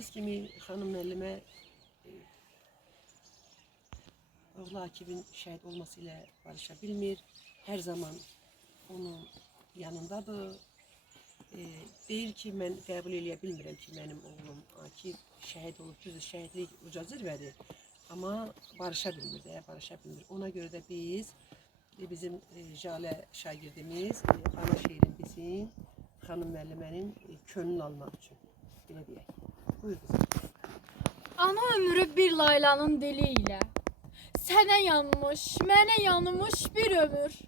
Bildiyiniz kimi xanım müəllimə e, oğlu Akif'in şəhid olması ilə barışa bilmir. Hər zaman onun yanındadır. E, deyir ki, mən qəbul eləyə ki, mənim oğlum Akif şəhid olub. Düzdür, şəhidlik uca zirvədir. Amma barışa bilmir də, barışa bilmir. Ona görə də biz e, bizim e, Jalə şagirdimiz e, ana şeirin bilsin, xanım müəllimənin e, könlünü almaq üçün. Belə deyək. Ana ömrü bir laylanın dili ilə. Sənə yanmış, mənə yanmış bir ömür.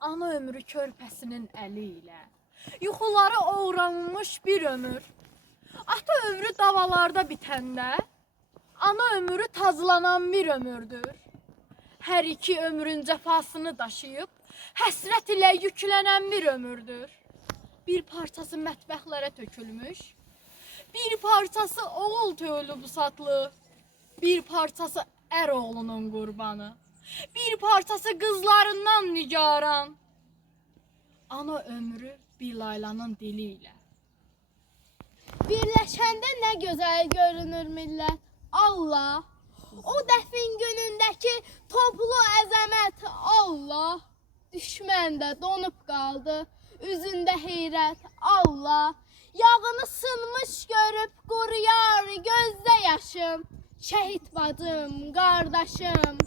Ana ömrü körpəsinin əli ilə. Yuxuları oğranmış bir ömür. Ata ömrü davalarda bitəndə, ana ömrü tazlanan bir ömürdür. Hər iki ömrün cəfasını daşıyıb, həsrət ilə yüklənən bir ömürdür. Bir parçası mətbəxlərə tökülmüş, bir parçası oğul tövlü busatlı, bir parçası er oğlunun qurbanı, bir parçası qızlarından nigaran. Ana ömrü bir laylanın dili ilə. Birləşəndə nə gözəl görünür millət. Allah. O dəfin günündəki toplu əzəmət Allah. Düşmən də donub qaldı. Üzündə heyrət Allah. Yağını sınmış görüb quruyar gözdə yaşım. Şəhid bacım, qardaşım.